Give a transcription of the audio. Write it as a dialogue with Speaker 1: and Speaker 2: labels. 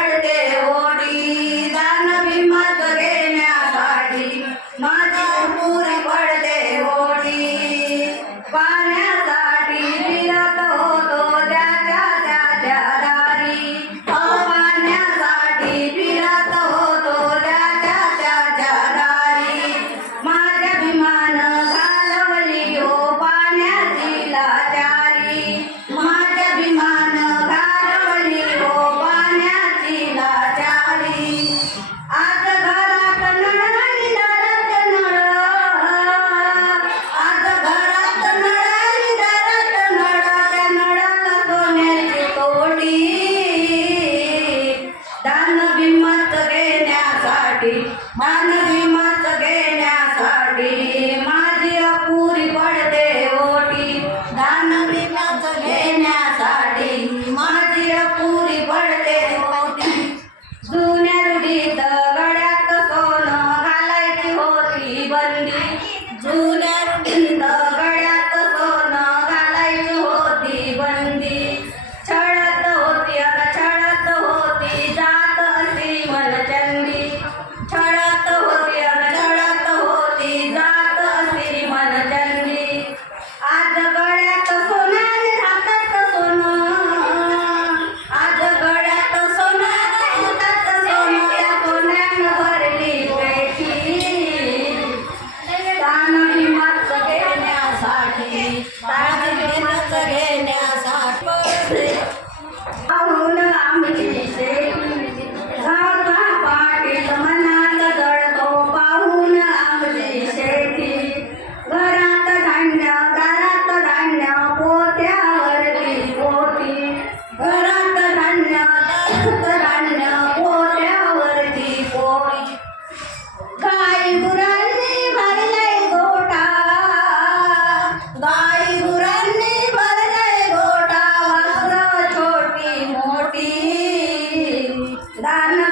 Speaker 1: fire dead. Man, 旦那。